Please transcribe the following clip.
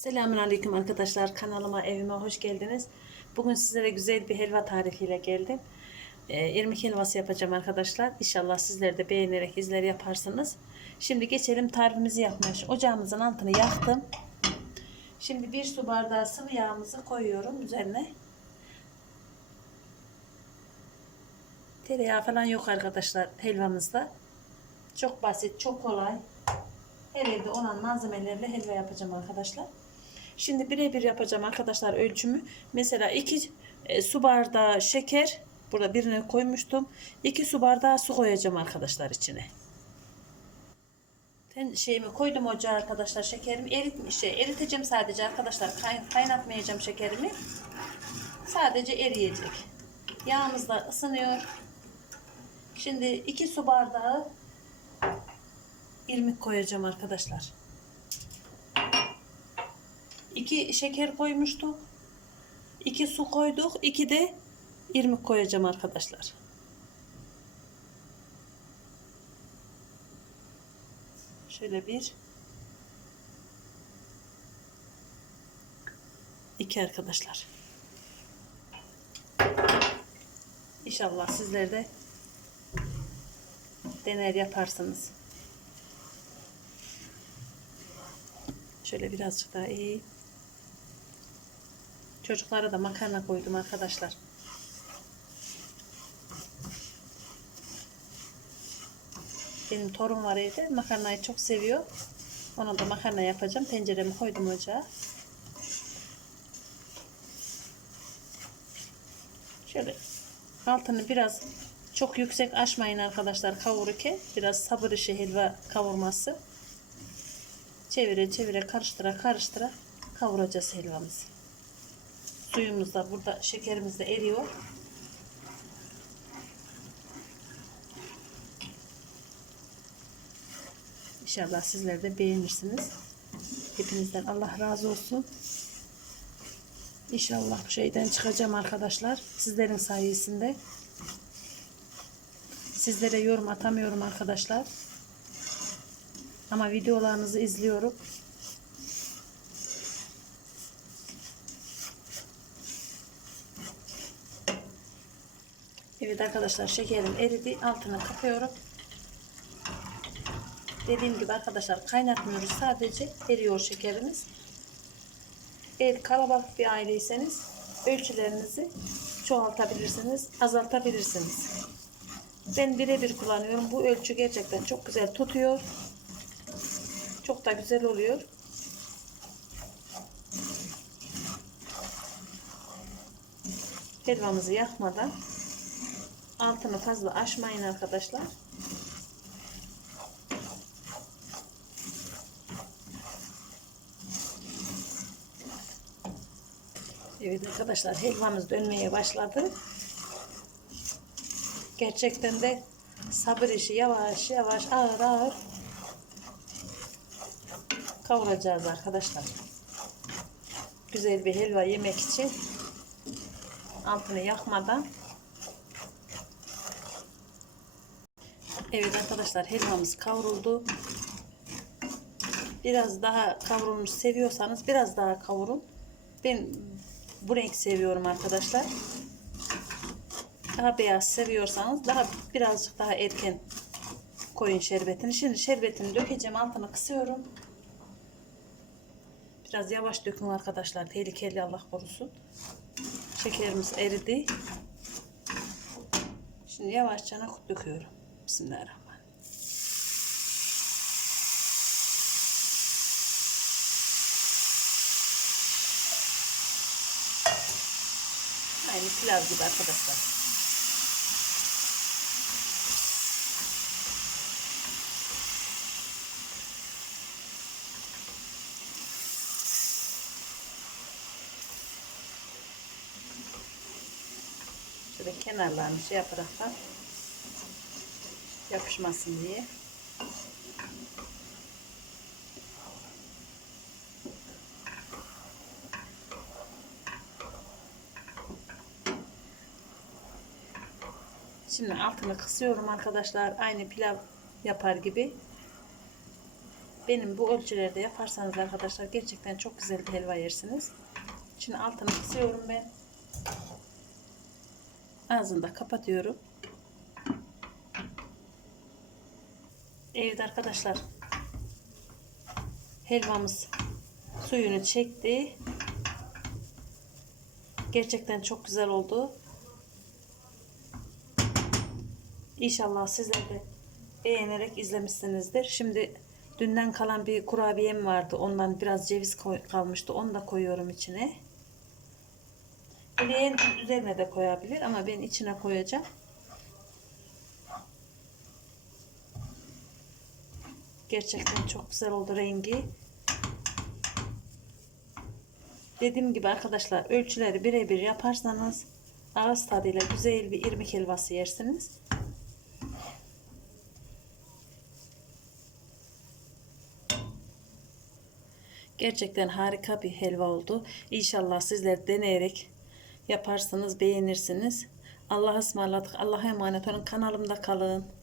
Selamünaleyküm arkadaşlar. Kanalıma, evime hoş geldiniz. Bugün sizlere güzel bir helva tarifiyle geldim. Ee, irmik helvası yapacağım arkadaşlar. İnşallah sizler de beğenerek izler yaparsınız. Şimdi geçelim tarifimizi yapmaya. Ocağımızın altını yaktım. Şimdi bir su bardağı sıvı yağımızı koyuyorum üzerine. Tereyağı falan yok arkadaşlar helvamızda. Çok basit, çok kolay. Her evde olan malzemelerle helva yapacağım arkadaşlar. Şimdi birebir yapacağım arkadaşlar ölçümü. Mesela 2 su bardağı şeker. Burada birine koymuştum. 2 su bardağı su koyacağım arkadaşlar içine. Ben şeyimi koydum ocağa arkadaşlar şekerimi eritmiş şey eriteceğim sadece arkadaşlar Kay- kaynatmayacağım şekerimi sadece eriyecek yağımız da ısınıyor şimdi 2 su bardağı irmik koyacağım arkadaşlar 2 şeker koymuştuk 2 su koyduk 2 de irmik koyacağım arkadaşlar Şöyle bir. iki arkadaşlar. İnşallah sizler de dener yaparsınız. Şöyle birazcık daha iyi. Çocuklara da makarna koydum arkadaşlar. Benim torun var evde. Makarnayı çok seviyor. Ona da makarna yapacağım. Tenceremi koydum ocağa. Şöyle altını biraz çok yüksek açmayın arkadaşlar kavururken. Biraz sabır işi helva kavurması. Çevire çevire karıştıra karıştıra kavuracağız helvamızı. Suyumuz da burada şekerimiz de eriyor. İnşallah sizler de beğenirsiniz. Hepinizden Allah razı olsun. İnşallah bu şeyden çıkacağım arkadaşlar. Sizlerin sayesinde. Sizlere yorum atamıyorum arkadaşlar. Ama videolarınızı izliyorum. Evet arkadaşlar şekerim eridi. Altını kapıyorum. Dediğim gibi arkadaşlar kaynatmıyoruz. Sadece eriyor şekerimiz. Eğer kalabalık bir aileyseniz ölçülerinizi çoğaltabilirsiniz, azaltabilirsiniz. Ben birebir kullanıyorum. Bu ölçü gerçekten çok güzel tutuyor. Çok da güzel oluyor. Helvamızı yakmadan altını fazla açmayın arkadaşlar. Evet arkadaşlar helvamız dönmeye başladı. Gerçekten de sabır işi yavaş yavaş ağır ağır kavuracağız arkadaşlar. Güzel bir helva yemek için altını yakmadan Evet arkadaşlar helvamız kavruldu. Biraz daha kavrulmuş seviyorsanız biraz daha kavurun. Ben bu renk seviyorum arkadaşlar. Daha beyaz seviyorsanız daha birazcık daha erken koyun şerbetini. Şimdi şerbetini dökeceğim. Altını kısıyorum. Biraz yavaş dökün arkadaşlar. Tehlikeli Allah korusun. Şekerimiz eridi. Şimdi yavaşça döküyorum. Bismillahirrahmanirrahim. Aynı pilav gibi arkadaşlar. Şöyle kenarlarını şey yaparak da yapışmasın diye. Şimdi altını kısıyorum arkadaşlar. Aynı pilav yapar gibi. benim bu ölçülerde yaparsanız arkadaşlar gerçekten çok güzel bir helva yersiniz. Şimdi altını kısıyorum ben. Ağzını da kapatıyorum. Evet arkadaşlar. Helvamız suyunu çekti. Gerçekten çok güzel oldu. İnşallah sizler de beğenerek izlemişsinizdir. Şimdi dünden kalan bir kurabiyem vardı. Ondan biraz ceviz kalmıştı. Onu da koyuyorum içine. Dileyen üzerine de koyabilir ama ben içine koyacağım. Gerçekten çok güzel oldu rengi. Dediğim gibi arkadaşlar ölçüleri birebir yaparsanız ağız tadıyla güzel bir irmik helvası yersiniz. Gerçekten harika bir helva oldu. İnşallah sizler deneyerek yaparsınız, beğenirsiniz. Allah'a ısmarladık. Allah'a emanet olun. Kanalımda kalın.